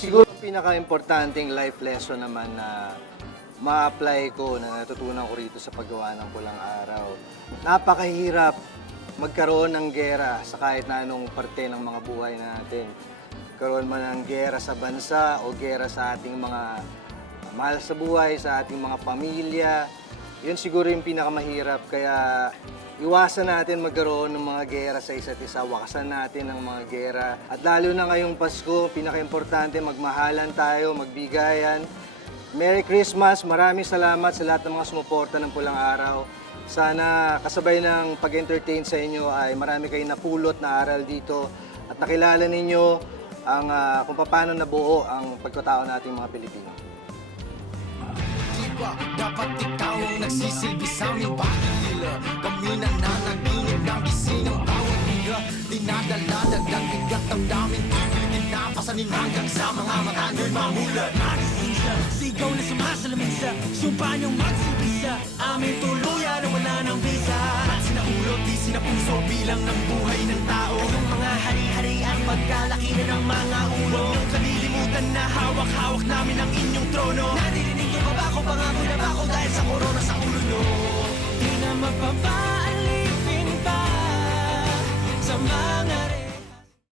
Siguro ang pinaka-importanting life lesson naman na ma-apply ko, na natutunan ko rito sa paggawa ng Pulang Araw. Napakahirap magkaroon ng giyera sa kahit na anong parte ng mga buhay natin. Karoon man ng giyera sa bansa o giyera sa ating mga mahal sa buhay, sa ating mga pamilya. Yun siguro yung pinakamahirap. Kaya iwasan natin magkaroon ng mga giyera sa isa't isa. Wakasan natin ang mga giyera. At lalo na ngayong Pasko, pinaka-importante, magmahalan tayo, magbigayan. Merry Christmas! Maraming salamat sa lahat ng mga sumuporta ng Pulang Araw. Sana kasabay ng pag-entertain sa inyo ay marami kayong napulot na aral dito at nakilala ninyo ang kung paano nabuo ang pagkatao nating mga Pilipino. Diba, dapat ikaw ang nagsisilbi sa aming bakilila. Kami na nanaginip ng gising ng bawat liga. Dinadala, dagdag bigat ang daming pipilitin na pasanin hanggang sa mga mata nyo'y mamulat. Magising siya, sigaw na sumasalamin siya. Sumpa niyong magsibis siya. Aming tuluyan na wala ng visa. At sinaulot, di sinapuso bilang ng buhay ng tao. Kayong mga hari-hari ang pagkalaki na ng mga ulo. Huwag niyong kalilimutan na hawak-hawak namin ang inyong trono. Naririnig niyo pa ba ako? Pangako na ba ako dahil sa